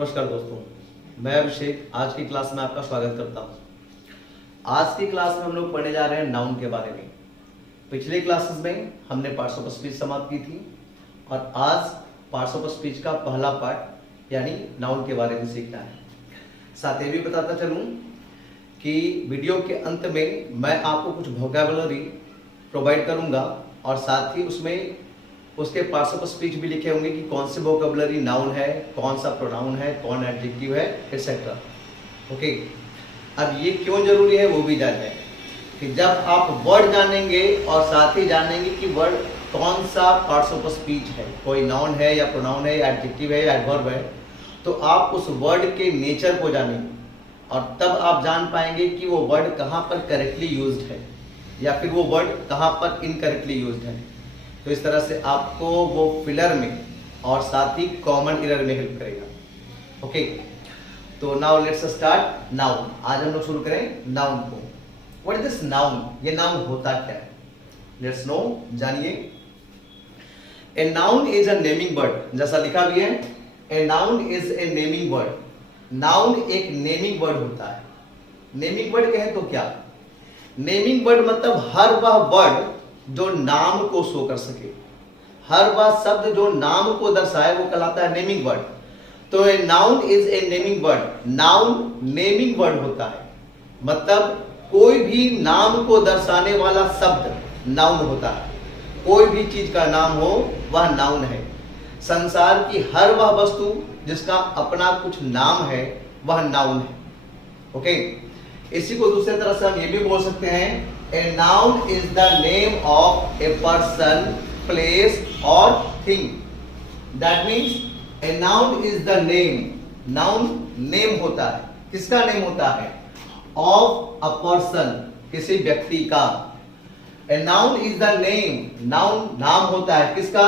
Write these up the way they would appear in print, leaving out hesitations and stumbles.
नमस्कार दोस्तों, मैं अभिषेक आज की क्लास में आपका स्वागत करता हूं। आज की क्लास में हम लोग पढ़ने जा रहे हैं नाउन के बारे में। पिछले क्लासेस में हमने पार्ट्स ऑफ स्पीच समाप्त की थी और आज पार्ट्स ऑफ स्पीच का पहला पार्ट यानी नाउन के बारे में सीखना है। साथ ये भी बताता चलूं कि वीडियो के अंत में मैं आपको कुछ वोकैबुलरी प्रोवाइड करूंगा और साथ ही उसमें उसके पार्ट्स ऑफ स्पीच भी लिखे होंगे कि कौन सी वोकैबुलरी नाउन है, कौन सा प्रोनाउन है, कौन एडजेक्टिव है, एटसेट्रा। ओके, अब ये क्यों जरूरी है वो भी जाने कि जब आप वर्ड जानेंगे और साथ ही जानेंगे कि वर्ड कौन सा पार्ट्स ऑफ स्पीच है, कोई नाउन है या प्रोनाउन है या एडजेक्टिव है या एडवर्ब है, तो आप उस वर्ड के नेचर को जानेंगे और तब आप जान पाएंगे कि वो वर्ड कहाँ पर करेक्टली यूज्ड है या फिर वो वर्ड कहाँ पर इनकरेक्टली यूज्ड है। तो इस तरह से आपको वो फिलर में और साथ ही कॉमन एरर में हेल्प करेगा। ओके, तो नाउ लेट्स स्टार्ट नाउन। आज हम लोग शुरू करें नाउन को। What is this noun? ये नाउन होता क्या है? लेट्स नो, जानिए। A noun is a naming word, जैसा लिखा भी है, a noun is a naming word. Noun एक नेमिंग वर्ड होता है। नेमिंग वर्ड कहें तो क्या? नेमिंग वर्ड मतलब हर वह वर्ड जो नाम को शो कर सके, हर वह शब्द जो नाम को दर्शाए वो कहलाता है नेमिंग वर्ड। तो a noun is a naming word. Noun naming word होता है, मतलब कोई भी नाम को दर्शाने वाला शब्द नाउन होता है। कोई भी चीज का नाम हो वह नाउन है। संसार की हर वह वस्तु जिसका अपना कुछ नाम है वह नाउन है। ओके, इसी को दूसरे तरह से हम ये भी बोल सकते हैं, a noun is the name of a person, place or thing. That means a noun is the name. Noun name होता है। किसका नेम होता है? Of a person, किसी व्यक्ति का। A noun is the name. Noun नाम होता है किसका?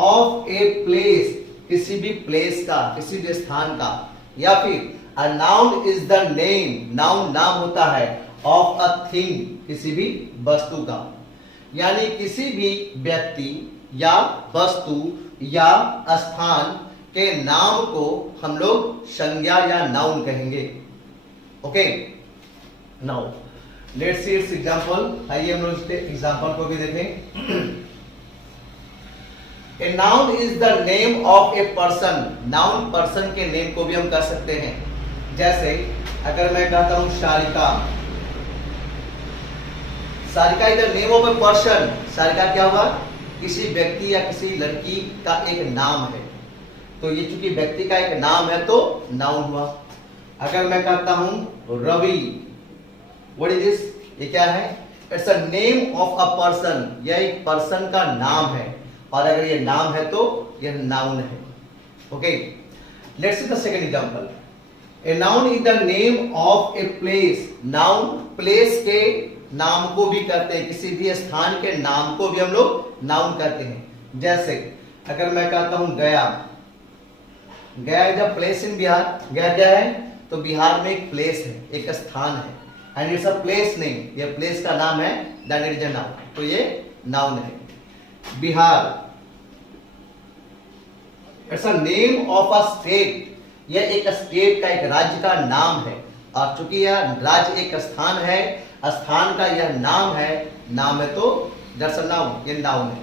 Of a place, किसी भी place का, किसी भी स्थान का। या फिर a noun is the name. Noun नाम होता है of a thing, किसी भी वस्तु का। यानी किसी भी व्यक्ति या वस्तु या स्थान के नाम को हम लोग संज्ञा या नाउन कहेंगे। Okay, now let's see it's example. आइए हम लोग इसके एग्जांपल को भी देखें। A noun is the name of a person. Noun person के नेम को भी हम कह सकते हैं। जैसे अगर मैं कहता हूं Sarika, Sarika is the name of a person. Sarika क्या हुआ? किसी व्यक्ति या किसी लड़की का एक नाम है, तो ये चूंकि व्यक्ति का एक नाम है तो नाउन हुआ। अगर मैं कहता हूं रवि, व्हाट इज दिस? ये क्या है? It's a name of a person. यह एक पर्सन का नाम है और अगर ये नाम है तो यह नाउन है। Okay, let's see the second example. A noun is the name of a place. Noun place के नाम को भी कहते हैं, किसी भी स्थान के नाम को भी हम लोग नाउन कहते हैं। जैसे अगर मैं कहता हूं गया, गया is a place in Bihar. गया क्या है? तो बिहार में एक प्लेस है, एक स्थान है, and it's a place name. ये प्लेस का नाम है, दैट इज अ नाउन, तो ये नाउन है। Bihar, it's a name of a state. यह एक स्टेट का, एक राज्य का नाम है और चूंकि यह राज्य एक स्थान है, स्थान का यह नाम है, नाम है तो दैट्स अ नाउन, ये नाउन है।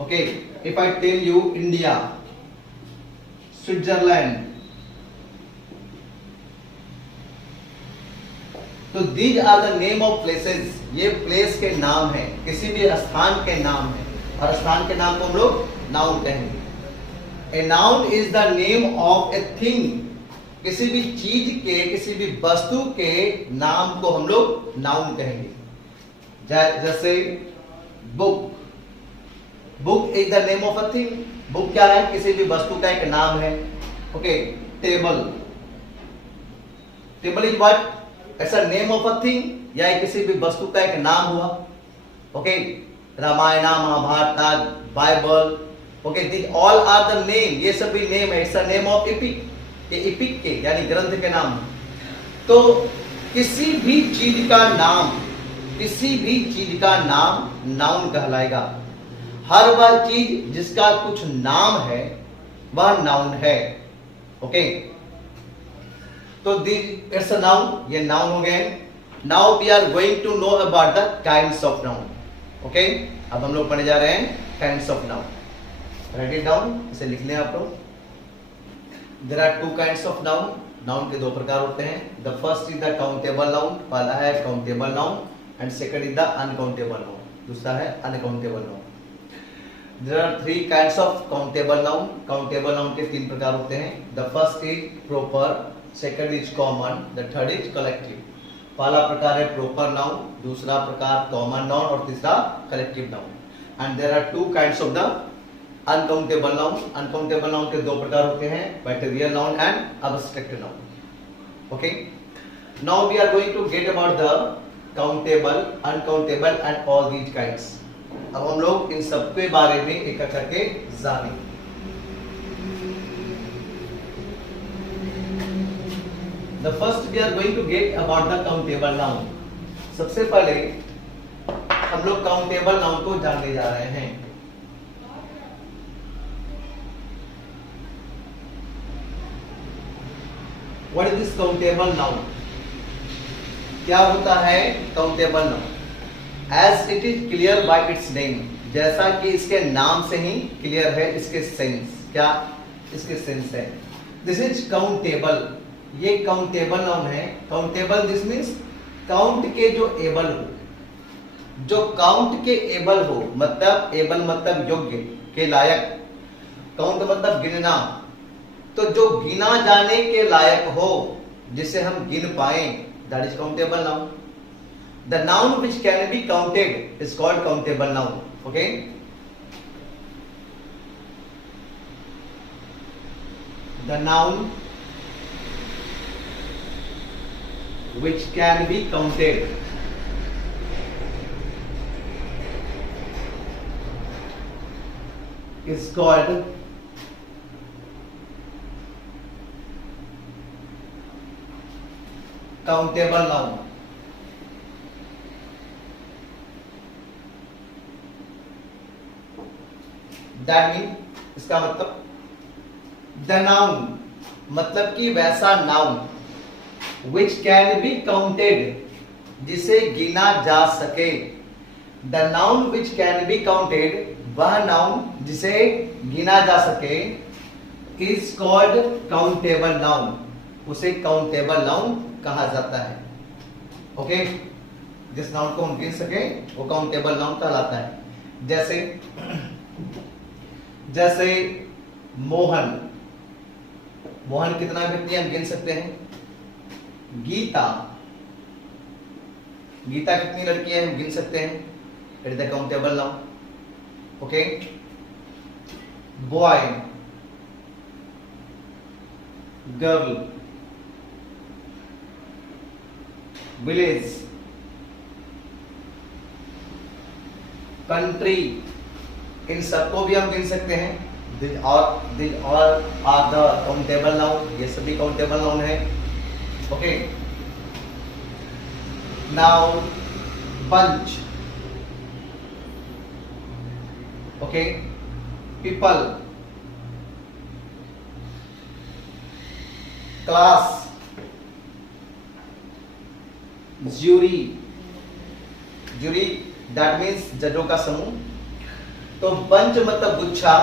Okay, if I tell you India, Switzerland, तो these are the name of places. ये प्लेस के नाम है, किसी भी स्थान के नाम है और स्थान के नाम को हम लोग नाउन कहेंगे। A noun is the name of a thing. किसी भी चीज के, किसी भी वस्तु के नाम को हम लोग नाउन कहेंगे। जैसे book, book is the name of a thing. Book क्या है? किसी भी वस्तु का एक नाम है। Okay, table, table is what? It's a name of a thing, या किसी भी वस्तु का एक नाम हुआ। ओके, Ramayana, Mahabharata, Bible, okay, these all are the name. ये सब भी नेम है। It's a name of epic. ये एपिक के यानी ग्रंथ के नाम। तो किसी भी चीज का नाम, किसी भी चीज का नाम नाउन कहलाएगा। हर वह चीज जिसका कुछ नाम है वह नाउन है। ओके, तो दिस इट्स अ नाउन, ये नाउन हो गए। Now we are going to know about the kinds of noun. Okay, अब हम लोग पढ़ने जा रहे हैं kinds of noun. Write it down, इसे लिख लें आप लोग। There are two kinds of noun. Noun के दो प्रकार होते हैं। The first is the countable noun, पहला है countable noun, and second is the uncountable noun, दूसरा है uncountable noun. There are three kinds of countable noun. Countable noun के तीन प्रकार होते हैं। The first is proper, second is common, the third is collective. पहला प्रकार है प्रॉपर नाउन, दूसरा प्रकार कॉमन नाउन और तीसरा collective noun. And there are two kinds of the uncountable noun. Uncountable noun के दो प्रकार होते हैं, material noun and abstract noun. Okay, now we are going to get about the countable, uncountable and all these kinds. अब हम लोग इन सब के बारे में एक एक करके जानेंगे। The first we are going to get about the countable noun। सबसे पहले हम लोग काउंटेबल नाउन को जानने जा रहे हैं। What is this countable noun? क्या होता है countable noun? As it is clear by its name, जैसा कि इसके नाम से ही क्लियर है इसके सेंस। क्या इसके सेंस है? दिस इज काउंटेबल, ये काउंटेबल नाउन है। काउंटेबल दिस मीन्स काउंट के जो एबल हो, जो काउंट के एबल हो, मतलब एबल मतलब योग्य के लायक, काउंट मतलब गिनना, तो जो गिना जाने के लायक हो, जिसे हम गिन पाए, that is countable noun. The noun which can be counted is called countable noun. Okay, the noun which can be counted is called countable noun। That means, इसका मतलब the noun मतलब कि वैसा noun which can be counted, जिसे गिना जा सके। The noun which can be counted, वह नाउन जिसे गिना जा सके, is called countable noun, उसे काउंटेबल नाउन कहा जाता है। ओके, जिस नाउन को हम गिन सके वो काउंटेबल नाउन कहलाता है। जैसे जैसे मोहन, मोहन कितना व्यक्ति हम गिन सकते हैं? गीता, गीता कितनी लड़कियां हम गिन सकते हैं? It is the countable noun. Okay, boy, girl, village, country, इन सबको भी हम गिन सकते हैं। This all are the countable noun, ये सभी काउंटेबल नाउन है। Okay, now bunch, okay, people, class, jury, jury that means जजों का समूह। तो बंच मतलब गुच्छा,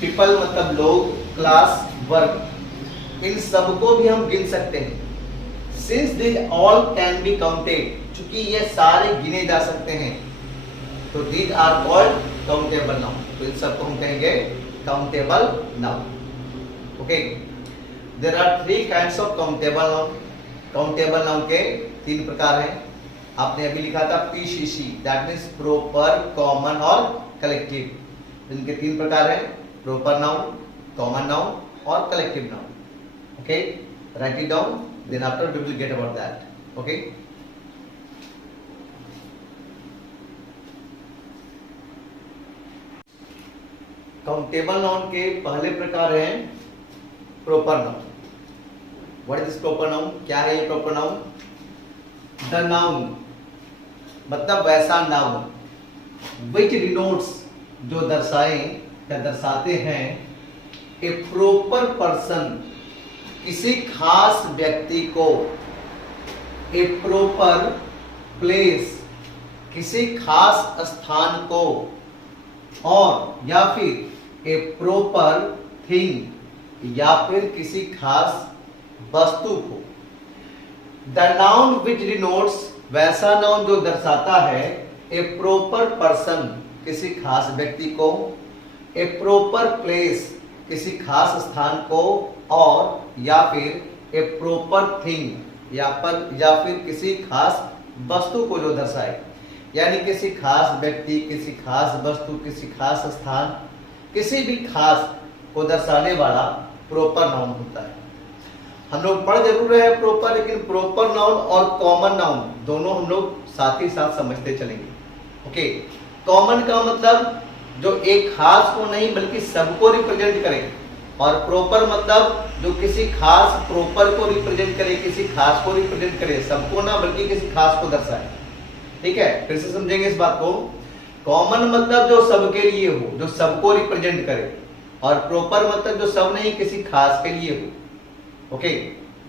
पीपल मतलब लोग, क्लास वर्ग, इन सबको भी हम गिन सकते हैं। Since these all can be counted, चूंकि ये सारे गिने जा सकते हैं, तो these are called countable noun। तो इन सबको हम कहेंगे countable noun। Okay, there are three kinds of countable noun। countable noun के तीन प्रकार हैं। आपने अभी लिखा था PCC, that means proper, common और collective। इनके तीन प्रकार हैं, proper noun, common noun और collective noun। Okay, write it down, then after we will get about that। Okay, countable noun के पहले प्रकार हैं proper noun. What is this proper noun? क्या है ये प्रॉपर नाउन? द नाउन मतलब वैसा नाउन विच डिनोट्स, जो दर्शाए या दर्शाते हैं, ए प्रॉपर पर्सन, किसी खास व्यक्ति को, ए प्रॉपर प्लेस, किसी खास स्थान को, और या फिर ए प्रॉपर थिंग, या फिर किसी खास वस्तु को। द नाउन विच डिनोट्स, वैसा नाउन जो दर्शाता है ए प्रॉपर पर्सन, किसी खास व्यक्ति को, ए प्रॉपर प्लेस, किसी खास स्थान को, और या फिर ए प्रॉपर थिंग, या फिर किसी खास वस्तु को जो दर्शाए। यानी किसी खास व्यक्ति, किसी खास वस्तु, किसी खास स्थान, किसी भी खास को दर्शाने वाला प्रॉपर नाउन होता है। हम लोग पढ़ जरूर रहे हैं प्रॉपर, लेकिन प्रॉपर नाउन और कॉमन नाउन दोनों हम लोग साथ ही साथ समझते चलेंगे। ओके, कॉमन का मतलब जो एक खास को नहीं बल्कि सबको रिप्रेजेंट करे, और प्रॉपर मतलब जो किसी खास प्रॉपर को रिप्रेजेंट करे, किसी खास को रिप्रेजेंट करे, सबको ना बल्कि किसी खास को दर्शाए। ठीक है, फिर से समझेंगे इस बात को। कॉमन मतलब जो सबके लिए हो, जो सबको रिप्रेजेंट करे, और प्रॉपर मतलब जो सब नहीं किसी खास के लिए हो। ओके,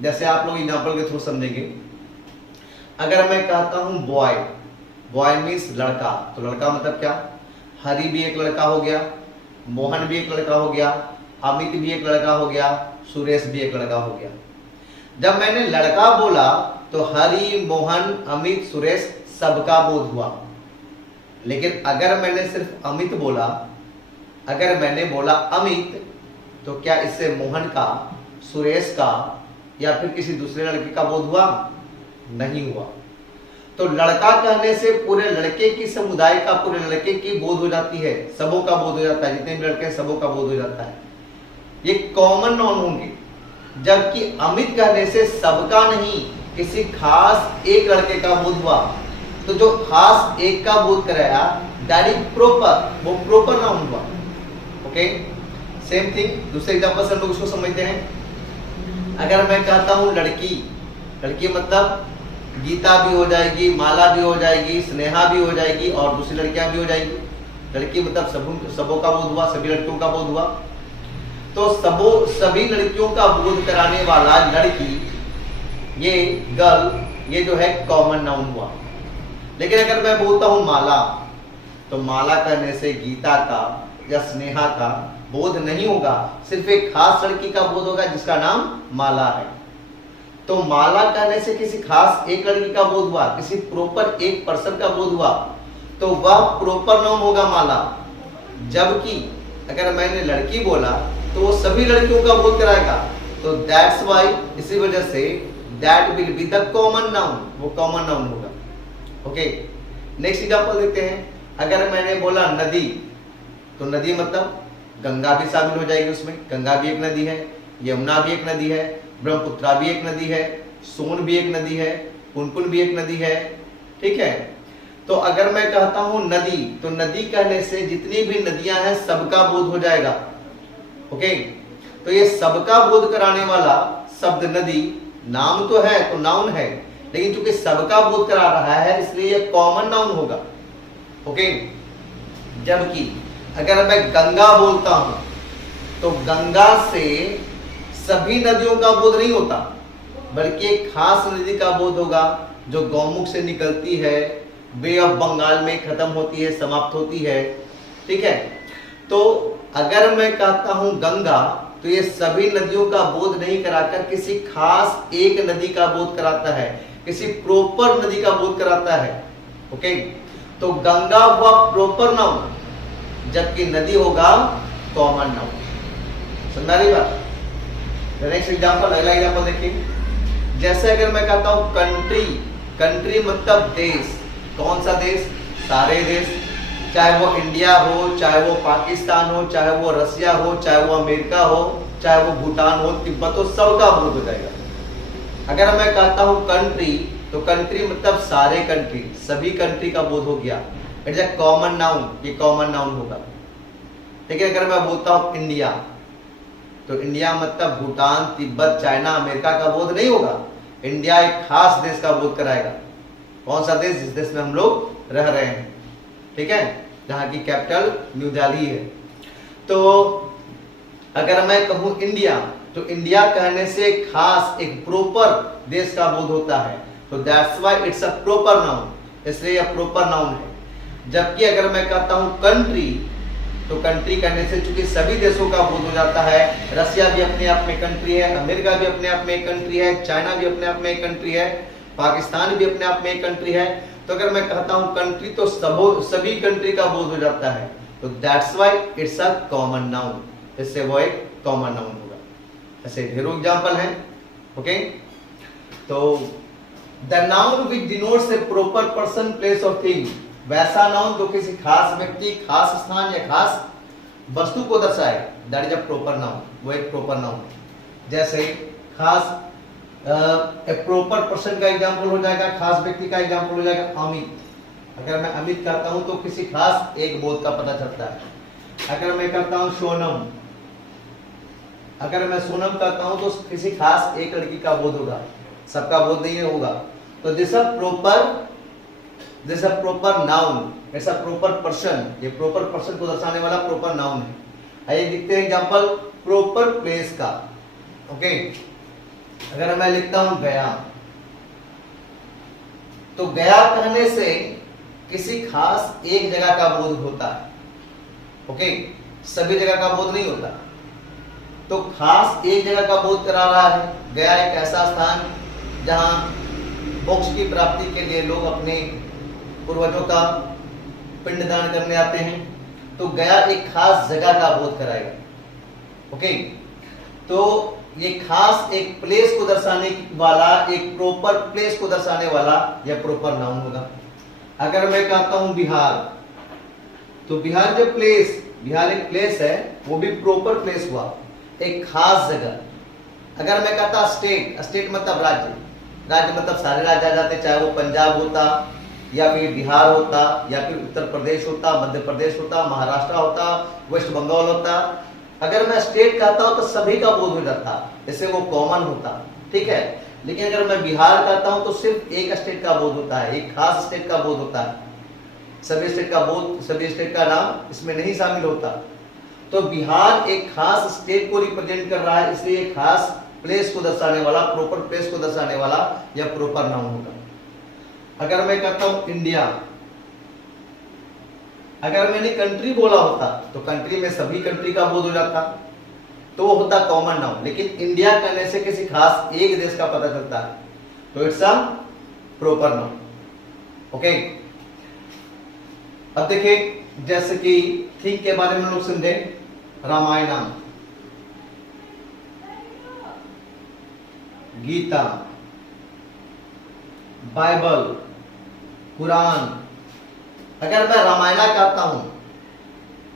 जैसे आप लोग एग्जांपल के थ्रू समझेंगे। अगर मैं कहता हूं बॉय, बॉय मीन्स लड़का, तो लड़का मतलब क्या? हरि भी एक लड़का हो गया, मोहन भी एक लड़का हो गया, अमित भी एक लड़का हो गया, सुरेश भी एक लड़का हो गया। जब मैंने लड़का बोला तो हरि, मोहन, अमित, सुरेश सबका बोध हुआ। लेकिन अगर मैंने सिर्फ अमित बोला, अगर मैंने बोला अमित, तो क्या इससे मोहन का, सुरेश का या फिर किसी दूसरे लड़के का बोध हुआ? नहीं हुआ। तो लड़का कहने से पूरे लड़के की समुदाय का, पूरे लड़के की बोध हो जाती है, सबों का बोध हो जाता है, जितने भी लड़के हैं सबों का बोध हो जाता है। ये कॉमन नाउन होंगे। जबकि अमित कहने से सबका नहीं, किसी खास एक लड़के का बोध हुआ, तो जो खास एक का बोध कराया डायरेक्ट प्रॉपर, वो प्रॉपर नाउन हुआ। ओके, सेम थिंग दूसरे एग्जांपल से हम लोग इसको समझते हैं। अगर मैं कहता हूं लड़की, लड़की मतलब गीता भी हो जाएगी, माला भी हो जाएगी, स्नेहा भी हो जाएगी, और दूसरी लड़कियां भी हो जाएगी। लड़की मतलब सबों का बोध हुआ, सभी लड़कियों का बोध हुआ। तो सभी लड़कियों का बोध कराने वाला लड़की, ये गर्ल, ये जो है कॉमन नाउन हुआ। लेकिन अगर मैं बोलता हूं माला, तो माला कहने से गीता का या स्नेहा का बोध नहीं होगा, सिर्फ एक खास लड़की का बोध होगा जिसका नाम माला है। तो माला कहने से किसी खास एक लड़की का बोध हुआ, किसी प्रॉपर एक पर्सन का बोध हुआ, तो वह प्रॉपर नाउन होगा माला। जबकि अगर मैंने लड़की बोला तो वो सभी लड़कियों का बोध कराएगा। तो दैट्स वाई, इसी वजह say that will be the common noun, वो कॉमन नाउन होगा। ओके, नेक्स्ट एग्जांपल देखते हैं। अगर मैंने बोला नदी, तो नदी मतलब गंगा भी शामिल हो जाएगी उसमें। गंगा भी एक नदी है, यमुना भी एक नदी है, ब्रह्मपुत्रा भी एक नदी है, सोन भी एक नदी है, पुनपुन भी एक नदी है। ठीक है, तो अगर मैं कहता हूं नदी, तो नदी कहने से जितनी भी नदियां हैं सबका बोध हो जाएगा। ओके, तो ये सबका बोध कराने वाला शब्द नदी, नाम तो है, तो नाउन है, लेकिन चूंकि सबका बोध करा रहा है इसलिए ये कॉमन नाउन होगा। ओके, जबकि अगर मैं गंगा बोलता हूं तो गंगा से सभी नदियों का बोध नहीं होता, बल्कि एक खास नदी का बोध होगा जो गौमुख से निकलती है, बे ऑफ बंगाल में खत्म होती है, समाप्त होती है। ठीक है, तो अगर मैं कहता हूं गंगा, तो ये सभी नदियों का बोध नहीं कराकर किसी खास एक नदी का बोध कराता है, किसी प्रॉपर नदी का बोध कराता है। ओके, तो गंगा हुआ प्रॉपर नाउन, जबकि नदी होगा कॉमन नाउन। समझ रही बात? नेक्स्ट एग्जांपल, अगला एग्जांपल देखिए। जैसे अगर मैं कहता हूं कंट्री, कंट्री मतलब देश। कौन सा देश? सारे देश, चाहे वो इंडिया हो, चाहे वो पाकिस्तान हो, चाहे वो रसिया हो, चाहे वो अमेरिका हो, चाहे वो भूटान हो, तिब्बत हो, सबका बोध हो जाएगा। अगर मैं कहता हूं कंट्री, तो कंट्री मतलब सारे कंट्री, सभी कंट्री का बोध हो गया। इट्स अ कॉमन नाउन, ये कॉमन नाउन होगा। लेकिन अगर मैं बोलता हूं इंडिया, तो इंडिया मतलब भूटान, तिब्बत, चाइना, अमेरिका का बोध नहीं होगा। इंडिया एक खास देश का बोध कराएगा। कौन सा देश? जिस देश में हम लोग रह रहे हैं। ठीक है, जहां की कैपिटल न्यू दिल्ली है। तो अगर मैं कहूं इंडिया, तो इंडिया कहने से एक खास एक प्रॉपर देश का बोध होता है, तो that's why it's a proper noun, इसलिए यह प्रॉपर नाउन है। जबकि अगर मैं कहता हूं कंट्री, तो कंट्री कहने से चूंकि सभी देशों का बोध हो जाता है, रसिया भी अपने आप में कंट्री है, अमेरिका भी अपने आप में एक कंट्री है, चाइना भी अपने आप में एक कंट्री है, पाकिस्तान भी अपने आप में एक कंट्री है। तो अगर मैं कहता हूं कंट्री तो सभी कंट्री का बोध हो जाता है, तो that's why it's a common noun, इससे वो एक कॉमन नाउन होगा। ऐसे ढेरों एग्जांपल हैं। ओके, तो the noun which denotes A proper person, place और थिंग, वैसा नाउन जो किसी खास व्यक्ति, खास स्थान या खास वस्तु को दर्शाए, that is a proper noun, वो एक प्रॉपर नाउन। जैसे खास ए प्रॉपर पर्सन का एग्जांपल हो जाएगा, खास व्यक्ति का एग्जांपल हो जाएगा अमित। अगर मैं अमित कहता हूं तो किसी खास एक बोध का पता चलता है। अगर मैं कहता हूं सोनम, अगर मैं सोनम कहता हूं तो किसी खास एक लड़की का बोध होगा, सबका बोध नहीं होगा। तो this a proper noun, it's a proper person, ये प्रॉपर पर्सन को दर्शाने वाला प्रॉपर नाउन है। आइए देखते हैं एग्जांपल प्रॉपर प्लेस का। ओके, अगर मैं लिखता हूं गया, तो गया कहने से किसी खास एक जगह का बोध होता है। ओके, सभी जगह का बोध नहीं होता, तो खास एक जगह का बोध करा रहा है। गया एक ऐसा स्थान जहां मोक्ष की प्राप्ति के लिए लोग अपने पूर्वजों का पिंडदान करने आते हैं, तो गया एक खास जगह का बोध कराएगा। ओके, तो ये खास एक प्लेस को दर्शाने वाला, एक प्रॉपर प्लेस को दर्शाने वाला यह प्रॉपर नाउन होगा। अगर मैं कहता हूं बिहार, तो बिहार जो प्लेस, बिहार एक प्लेस है, वो भी प्रॉपर प्लेस हुआ, एक खास जगह। अगर मैं कहता स्टेट, स्टेट मतलब राज्य, राज्य मतलब सारे राज्य आ जाते, चाहे वो पंजाब होता या फिर बिहार होता या फिर उत्तर प्रदेश होता, मध्य प्रदेश होता, महाराष्ट्र होता, वेस्ट बंगाल होता। अगर मैं स्टेट कहता हूं तो सभी का बोध हो जाता, जैसे वो कॉमन होता, ठीक है। लेकिन अगर मैं बिहार कहता हूं तो सिर्फ एक स्टेट का बोध होता है, एक खास स्टेट का बोध होता है, सभी स्टेट का बोध, सभी स्टेट का नाम इसमें नहीं शामिल होता। तो बिहार एक खास स्टेट को रिप्रेजेंट कर रहा है, इसलिए एक खास प्लेस को दर्शाने वाला, प्रॉपर प्लेस को दर्शाने वाला यह प्रॉपर नाउन होगा। अगर मैं कहता हूं इंडिया, अगर मैंने कंट्री बोला होता तो कंट्री में सभी कंट्री का बोध हो जाता, तो वो होता कॉमन नाउन। लेकिन इंडिया कहने से किसी खास एक देश का पता चलता है, तो it's a proper noun. Okay, अब देखिए जैसे कि थिंग के बारे में लोग समझे, रामायणम, गीता, बाइबल, कुरान। अगर मैं रामायण कहता हूं,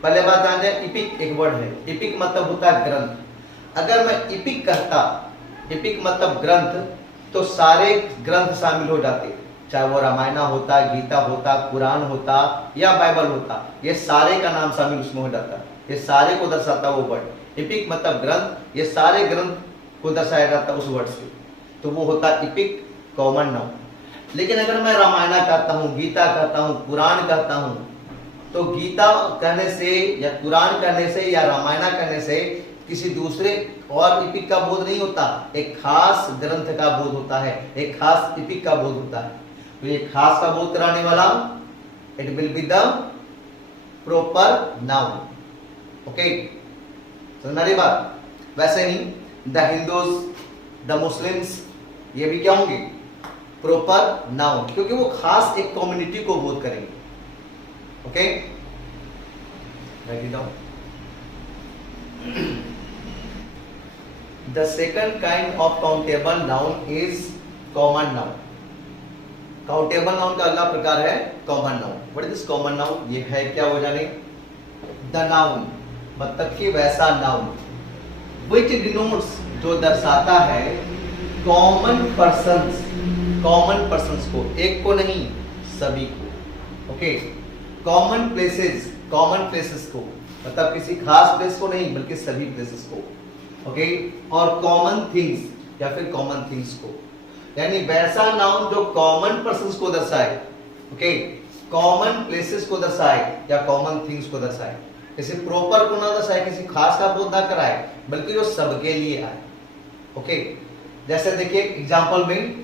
पहले बात जान जाए, इपिक एक वर्ड है, इपिक मतलब होता है ग्रंथ। अगर मैं इपिक कहता, इपिक मतलब ग्रंथ, तो सारे ग्रंथ शामिल हो जाते, चाहे वो रामायण होता, गीता होता, कुरान होता या बाइबल होता, ये सारे का नाम शामिल उसमें हो जाता, ये सारे को दर्शाता वो वर्ड। इपिक मतलब ग्रंथ, ये सारे ग्रंथ को दर्शाया जाता उस वर्ड से, तो वो होता इपिक, कॉमन नाउन। लेकिन अगर मैं रामायण कहता हूं, गीता कहता हूं, कुरान कहता हूं, तो गीता कहने से या कुरान कहने से या रामायण कहने से किसी दूसरे और इपिक का बोध नहीं होता, एक खास ग्रंथ का बोध होता है, एक खास इपिक का बोध होता है। तो ये खास का बोध कराने वाला, it will be the proper noun. Okay, समझ रही बात। वैसे ही द हिंदूज, द मुस्लिम्स, ये भी क्या होंगे, प्रॉपर नाउन, क्योंकि वो खास एक कम्युनिटी को बोध करेंगे। Okay, right it down. The second kind of countable noun is common noun. Countable noun का अगला प्रकार है common noun. What is this common noun? ये है क्या हो जाने, द नाउन मतलब कि वैसा नाउन विच डिनोट्स, जो दर्शाता है कॉमन पर्संस, कॉमन पर्संस को, एक को नहीं सभी को। Okay, common places, common places को, मतलब किसी खास प्लेस को नहीं बल्कि सभी प्लेसेस को। ओके, और कॉमन थिंग्स या फिर कॉमन थिंग्स को, यानी वैसा नाउन जो कॉमन पर्संस को दर्शाए, ओके, कॉमन प्लेसेस को दर्शाए या कॉमन थिंग्स को दर्शाए। किसी प्रॉपर को ना दर्शाए, किसी खास का बोध ना कराए, बल्कि जो सबके लिए आए। ओके, जैसे देखिए एग्जांपल में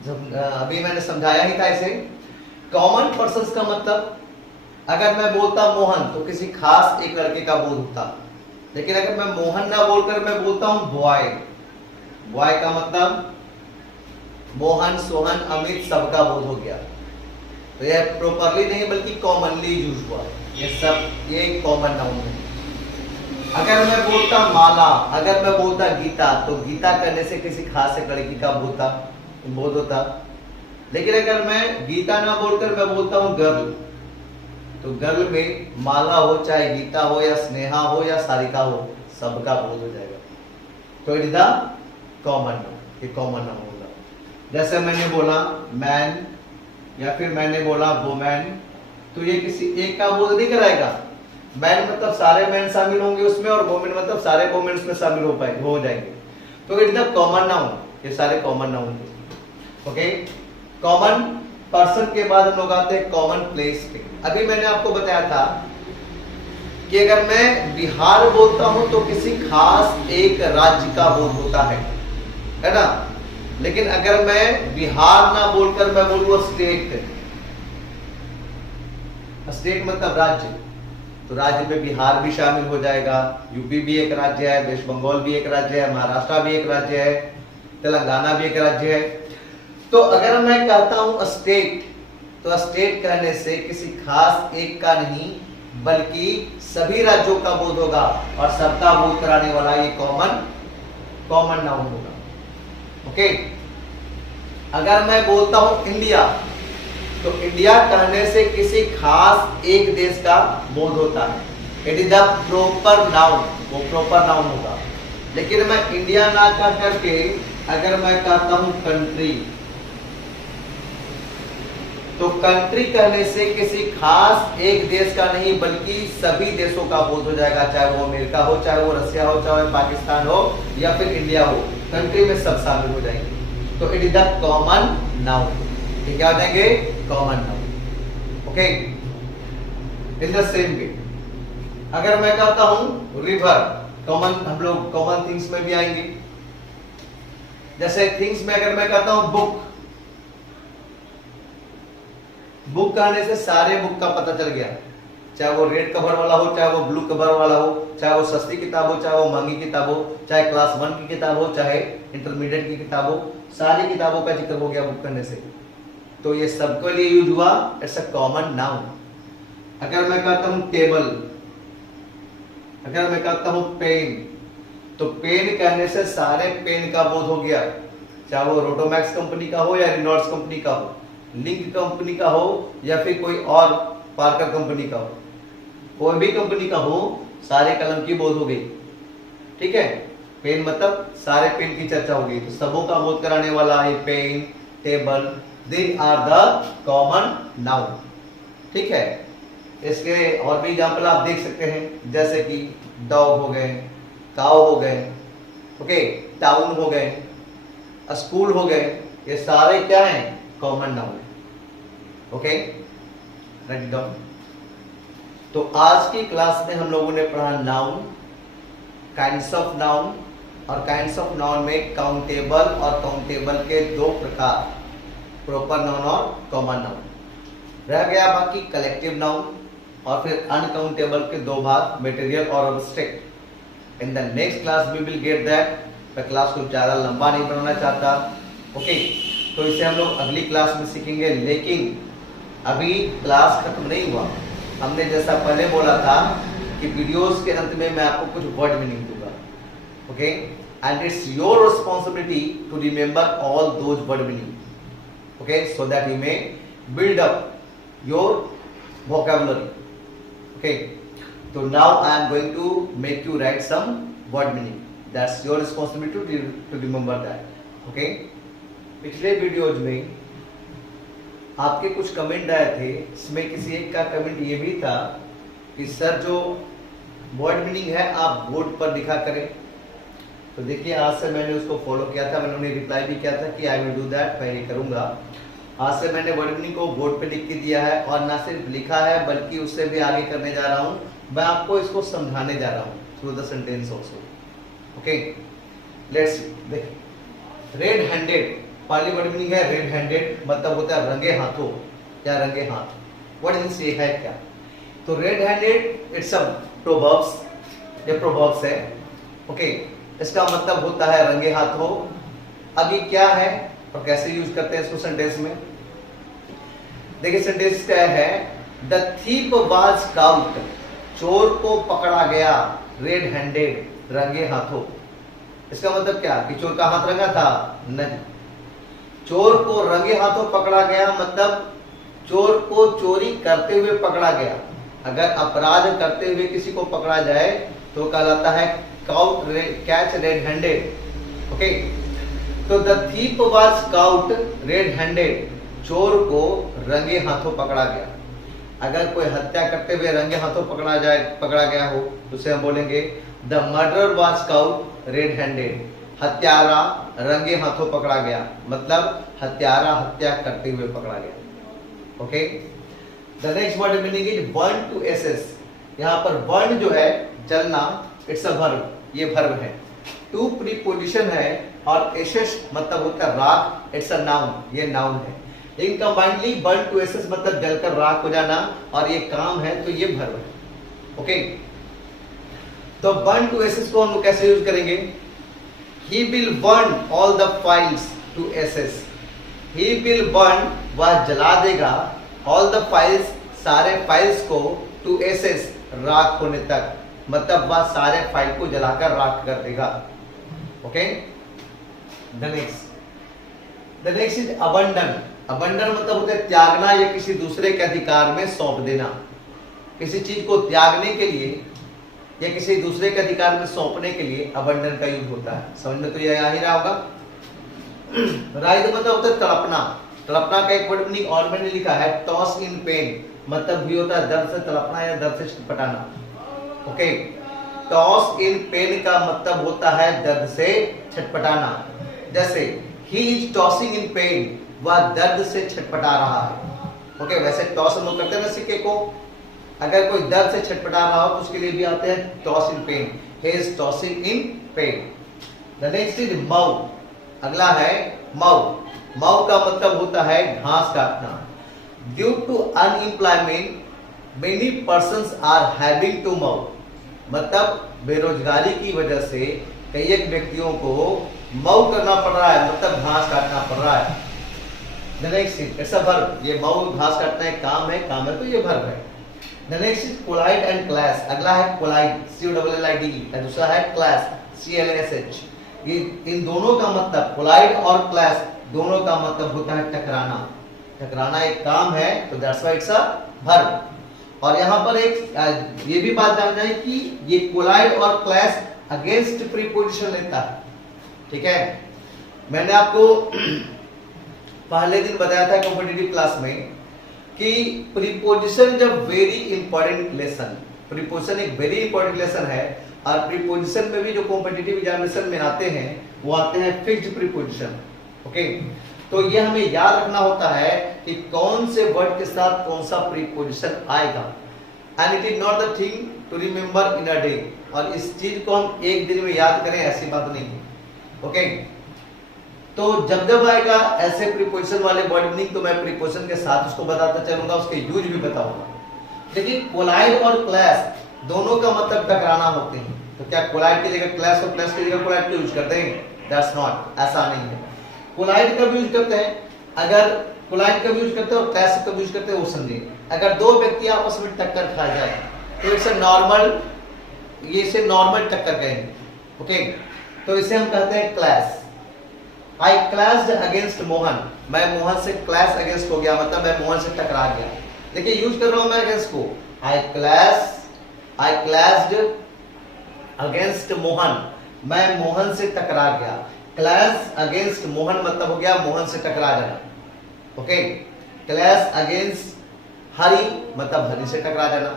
अभी मैंने समझाया ही था इसे। कॉमन पर्संस का मतलब, अगर मैं बोलता मोहन तो किसी खास एक लड़के का बोध होता, लेकिन अगर मैं मोहन ना बोलकर मैं बोलता हूं बॉय, बॉय का मतलब मोहन, सोहन, अमित सबका बोध हो गया। तो यह प्रॉपरली नहीं बल्कि कॉमनली यूज हुआ, ये सब ये कॉमन नाउन है। अगर मैं बोलता माला, अगर मैं बोलता गीता, तो गीता करने से किसी खास एक लड़की का बोध होता। लेकिन अगर मैं गीता ना बोलकर मैं बोलता हूं गर्ल, तो गर्ल में माला हो, चाहे गीता हो या स्नेहा हो या सारिका हो, सबका बोध हो जाएगा। तो it is the common noun, ये कॉमन नाउन होगा। जैसे मैंने बोला मैन या फिर मैंने बोला वुमेन, तो ये किसी एक का बोध नहीं कराएगा। मैन मतलब सारे मैन शामिल होंगे उसमें, और वुमेन मतलब सारे वुमेन उसमें शामिल हो जाएंगे। तो it is the common noun, ये सारे कॉमन नाउन थे। ओके, कॉमन पर्सन के बाद हम लोग आते हैं कॉमन प्लेस पे। अभी मैंने आपको बताया था कि अगर मैं बिहार बोलता हूं तो किसी खास एक राज्य का बोध होता है ना। लेकिन अगर मैं बिहार ना बोलकर मैं बोलूं स्टेट, स्टेट मतलब राज्य, तो राज्य में बिहार भी शामिल हो जाएगा, यूपी भी एक राज्य है, वेस्ट बंगाल भी एक राज्य है, महाराष्ट्र भी एक राज्य है, तेलंगाना भी एक राज्य है। तो अगर मैं कहता हूं स्टेट, तो स्टेट कहने से किसी खास एक का नहीं बल्कि सभी राज्यों का बोध होगा, और सबका बोध कराने वाला ये कॉमन नाउन होगा। ओके, अगर मैं बोलता हूं इंडिया, तो इंडिया कहने से किसी खास एक देश का बोध होता है। It is the proper noun, वो प्रॉपर नाउन होगा। लेकिन मैं इंडिया ना कह करके अगर मैं कहता हूं कंट्री, तो कंट्री कहने से किसी खास एक देश का नहीं बल्कि सभी देशों का बोध हो जाएगा, चाहे वो अमेरिका हो, चाहे वो रशिया हो, चाहे पाकिस्तान हो या फिर इंडिया हो, कंट्री में सब शामिल हो जाएंगे। तो it is the common noun, ये क्या हो जाएंगे? Common noun. Okay, in the same way अगर मैं कहता हूं रिवर, कॉमन, हम लोग कॉमन थिंग्स में भी आएंगे। जैसे थिंग्स में अगर मैं कहता हूं बुक, बुक कहने से सारे बुक का पता चल गया, चाहे वो रेड कवर वाला हो, चाहे वो ब्लू कवर वाला हो, चाहे वो सस्ती किताब हो, चाहे वो महंगी किताब हो, चाहे क्लास 1 की किताब हो, चाहे इंटरमीडिएट की किताब हो, सारी किताबों का जिक्र हो गया बुक करने से। तो ये सबके लिए यूज हुआ, इट्स अ कॉमन नाउन। अगर मैं कहता हूं टेबल, अगर मैं कहता हूं पेन, तो पेन कहने से सारे पेन का बोध हो गया, चाहे वो रोटोमैक्स कंपनी का हो या रिनॉल्ड्स कंपनी का हो, लिंक कंपनी का हो या फिर कोई और पार्कर कंपनी का हो, कोई भी कंपनी का हो, सारे कलम की बोध हो गई। ठीक है, पेन मतलब सारे पेन की चर्चा हो गई, तो सबों का बोध कराने वाला है pen, table, they are the common noun. ठीक है, इसके और भी एग्जाम्पल आप देख सकते हैं, जैसे कि डॉग हो गए, काउ हो गए, ओके, टाउन हो गए, स्कूल हो गए, ये सारे क्या हैं? Common noun. Okay, write down. तो आज की क्लास में हम लोगों ने पढ़ा नाउन, काइंड्स ऑफ नाउन, और काइंड्स ऑफ नाउन में काउंटेबल और काउंटेबल के दो प्रकार, प्रॉपर नाउन और कॉमन नाउन। रह गया बाकी कलेक्टिव नाउन और फिर अनकाउंटेबल के दो भाग, मटेरियल और abstract. In the next class we will get that. मैं क्लास को ज्यादा लंबा नहीं बनाना चाहता, ओके, तो इसे हम लोग अगली क्लास में सीखेंगे। लेकिन अभी क्लास खत्म नहीं हुआ, हमने जैसा पहले बोला था कि वीडियोस के अंत में मैं आपको कुछ वर्ड मीनिंग दूंगा, okay, and it's your responsibility to remember all those word meaning, okay, so that you may build up your vocabulary. Okay, so now I am going to make you write some word meaning. That's your responsibility to remember that. Okay, पिछले videos में आपके कुछ comment आए थे, इसमें किसी एक का कमेंट ये भी था कि सर जो वर्ड मीनिंग है आप बोर्ड पर लिखा करें। तो देखिए आज से मैंने उसको फॉलो किया था, मैंने उन्हें रिप्लाई भी किया था कि आई विल डू दैट, मैं ये करूंगा। आज से मैंने वर्ड मीनिंग को बोर्ड पे लिख के दिया है और ना सिर्फ लिखा है बल्कि उससे भी आगे करने जा रहा हूँ, मैं आपको इसको समझाने जा रहा हूँ through the sentence also. Okay, let's देख, रेड हैंडेड पहली वर्ड मीनिंग है रेड हैंडेड, मतलब होता है रंगे हाथों या रंगे हाथ। वर्ड मीनिंग ये है क्या? तो red handed it's a proverbs, ये प्रोवर्ब्स है। ओके, इसका मतलब होता है रंगे हाथों। अब ये क्या है और कैसे यूज करते हैं इसको सेंटेंस में? देखिए सेंटेंस क्या है, द थीप वाज काउट, चोर को पकड़ा गया, रेड हैंडेड रंगे हाथों। इसका मतलब क्या कि चोर का हाथ रंगा था? नहीं, चोर को रंगे हाथों पकड़ा गया मतलब चोर को चोरी करते हुए पकड़ा गया। अगर अपराध करते हुए किसी को पकड़ा जाए तो कहलाता है caught, catch red handed. Okay, तो the thief was caught red handed, चोर को रंगे हाथों पकड़ा गया। अगर कोई हत्या करते हुए रंगे हाथों पकड़ा गया हो तो उसे हम बोलेंगे the murderer was caught red handed, हत्यारा रंगे हाथों पकड़ा गया, मतलब हत्यारा हत्या करते हुए पकड़ा गया। Okay, the next word meaning is burn to ashes. यहाँ पर बर्न जो है जलना, इट्स अ वर्ब, ये वर्ब है। टू प्रीपोजिशन है और एसेस मतलब होता है राख, इट्स अ नाउन, ये नाउन है। In combinedly burn to ashes मतलब जलकर राख हो जाना और ये काम है तो ये वर्ब है। ओके, तो बर्न टू एसेस को हम लोग कैसे यूज करेंगे? He will burn all the files to ashes. He will burn, वह जला देगा, all the files, सारे फाइल्स को to ashes, राख होने तक, मतलब वह सारे फाइल को जलाकर राख कर देगा। Okay, the next is abandon। abandon मतलब होता है त्यागना या किसी दूसरे के अधिकार में सौंप देना। किसी चीज को त्यागने के लिए या किसी दूसरे के अधिकार में सौंपने के लिए अबंडन का यूज होता है। समझ में तो ये आ ही रहा होगा। राइज मतलब होता है तड़पना। तड़पना का एक वर्ड मीनिंग और मैंने लिखा है टॉस इन पेन, मतलब भी होता है दर्द से तड़पना या दर्द से छटपटाना। ओके, टॉस इन पेन का मतलब होता है दर्द से छटपटाना। जैसे he is tossing in pain, वह दर्द से छटपटा रहा है। ओके, वैसे टॉस हम लोग करते हैं ना सिक्के को, अगर कोई दर्द से छटपटा रहा हो तो उसके लिए भी आते हैं toss in pen, he is tossing in pain। The next is mow। अगला है mow। mow का मतलब होता है घास काटना। Due to unemployment, many persons are having to mow, मतलब बेरोजगारी की वजह से कई एक व्यक्तियों को mow करना पड़ रहा है, मतलब घास काटना पड़ रहा है। The next is it's a verb। ये mow घास काटना एक काम है तो ये verb है। The next is collide and clash। अगला है collide, C-O-L-L-I-D-E, दूसरा है clash, C-L-A-S-H। ये इन दोनों का मतलब collide और clash दोनों का मतलब होता है टकराना। टकराना एक काम है तो that's why it's a verb। और यहाँ पर एक ये भी बात जानना है कि ये collide और clash against preposition लेता है। ठीक है, मैंने आपको पहले दिन बताया था कॉम्पिटिटिव क्लास में कि प्रीपोजिशन जब वेरी इंपॉर्टेंट लेसन, प्रीपोजिशन एक वेरी इंपॉर्टेंट लेसन है और प्रीपोजिशन में भी जो कॉम्पिटिटिव एग्जामिनेशन में आते हैं वो आते हैं फिक्स्ड प्रीपोजिशन। ओके, तो ये हमें याद रखना होता है कि कौन से वर्ड के साथ कौन सा प्रीपोजिशन आएगा, and it is not the thing to remember in a day. और इस चीज को हम एक दिन में याद करें ऐसी बात नहीं है। ओके, तो जब जब आएगा ऐसे प्रीपोजिशन वाले वर्ड मीनिंग तो मैं प्रीपोजिशन के साथ उसको बताता चलूंगा, उसके यूज भी बताऊंगा। लेकिन कोलाइड और क्लैश दोनों का मतलब टकराना होते हैं, तो क्या कोलाइड की जगह क्लैश और क्लैश की जगह कोलाइड को यूज करते हैं? दैट्स नॉट, ऐसा नहीं है। कोलाइड कब यूज करते हैं? अगर कोलाइड कब यूज करते हैं और क्लैश कब यूज करते हैं वो समझिए। अगर दो व्यक्ति आपस में टक्कर खा जाए तो इट्स नॉर्मल, ये इसे नॉर्मल टक्कर कहेंगे। ओके, तो इसे हम कहते हैं clash. I clashed against Mohan, मैं मोहन से क्लैश अगेंस्ट हो गया, मतलब मैं मोहन से टकरा गया। देखिए यूज कर रहा हूं मैं अगेंस्ट को, I clashed against मोहन, मैं मोहन से टकरा गया। क्लैश अगेंस्ट मोहन मतलब हो गया मोहन से टकरा जाना। ओके, क्लैश अगेंस्ट हरि मतलब हरि से टकरा जाना।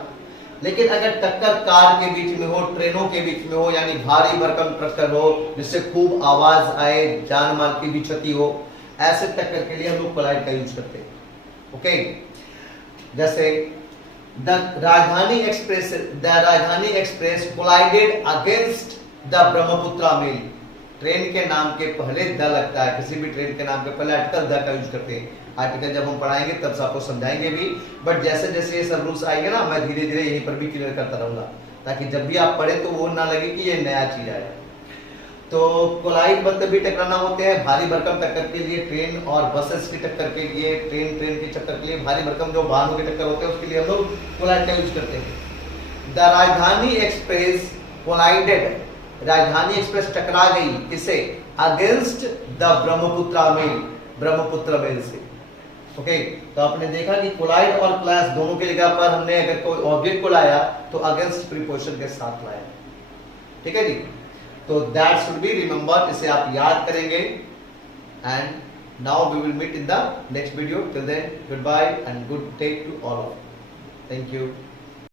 लेकिन अगर टक्कर कार के बीच में हो, ट्रेनों के बीच में हो, यानी भारी भरकम टक्कर हो जिससे खूब आवाज आए, जान माल की भी क्षति हो, ऐसे टक्कर के लिए हम लोग कोलाइड का यूज करते हैं। ओके, जैसे the Rajdhani express collided against the Brahmaputra mail. Train के नाम के पहले द लगता है, किसी भी ट्रेन के नाम के पहले आर्टिकल द का यूज करते हैं। आर्टिकल जब हम पढ़ाएंगे तब आपको समझाएंगे भी, बट जैसे जैसे ये सब रूल्स आएंगे ना, मैं धीरे धीरे यहीं पर भी क्लियर करता रहूंगा, ताकि जब भी आप पढ़े तो वो ना लगे कि ये नया चीज आया। तो कोलाइड मतलब भी टकराना होते हैं, भारी भरकम टक्कर के लिए ट्रेन और बसेस की टक्कर के लिए, ट्रेन की टक्कर के लिए, भारी भरकम जो वाहनों की टक्कर होते हैं उसके लिए हम लोग कोलाइड का यूज करते हैं। द राजधानी एक्सप्रेस कोलाइडेड, राजधानी एक्सप्रेस टकरा गई किसे? Against the Brahmaputra mail, Brahmaputra mail से। ओके, तो आपने देखा कि कोलाइड और क्लैश दोनों की जगह पर हमने अगर कोई ऑब्जेक्ट को लाया तो अगेंस्ट प्रीपोजिशन के साथ लाया। ठीक है जी, तो दैट शुड बी रिमेंबर, इसे आप याद करेंगे। And now we will meet in the next video. Till then good bye and good day to all of. Thank you.